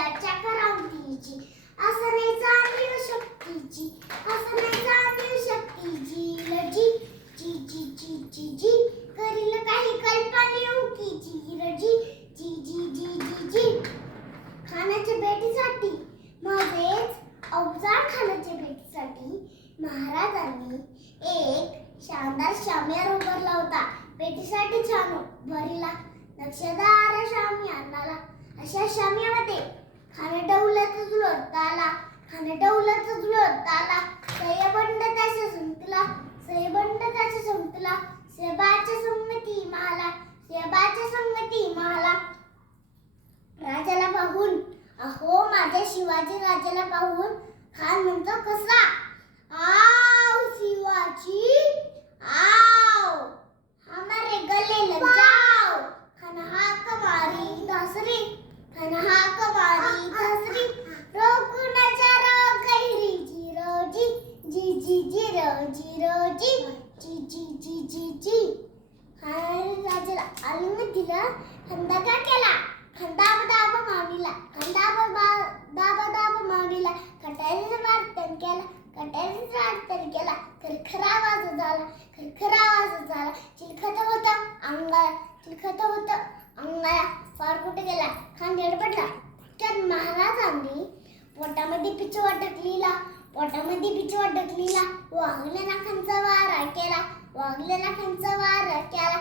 झालं शिवाजी राजाच्या करावतीची असं नाही जाणीव शक्तीची. असं नाही जाणीव शक्तीची. लजी जी जी जी जी जी. करील काही कल्पना येऊकीची रजी जी जी जी जी जी. खाण्याच्या भेटीसाठी. म्हणजेच अवजार खाण्याच्या भेटीसाठी महाराजांनी एक शानदार शामियार उभारला होता. पेटीसाठी छान. भरीला नक्षदार शामी आणला अशा शामियामध्ये खाणं डवलं जुळत आला. खाणं डवलं जुळत आला. सयबंड त्याच्या संतला सयबंड त्याच्या संतला सेबाच्या संगती माला सेबाच्या संगती माला. राजाला पाहून अहो माझ्या शिवाजी राजाला पाहून खान म्हणतो कसा? आओ शिवाजी! आओ! हमारे गले लग जाओ खान हाक मारी धसरी खान खंदा का केला? खंदाब दाब माऊलीला दाब दाब माऊलीला कटारीचा वार्तन केला कटारीचा वार्तन केला खरखरा आवाज झाला खरखरा आवाज झाला चिलखत होतं अंगाला चिलखत होतं अंगाला फार कुठे गेला? खान धडपडला तर महाराजांनी पोटामध्ये पिचवा ढकलीला पोटामध्ये पिचवा ढकलीला वागल्या नाखांचा वारा केला. वागल्या नाखांचा वारा केला.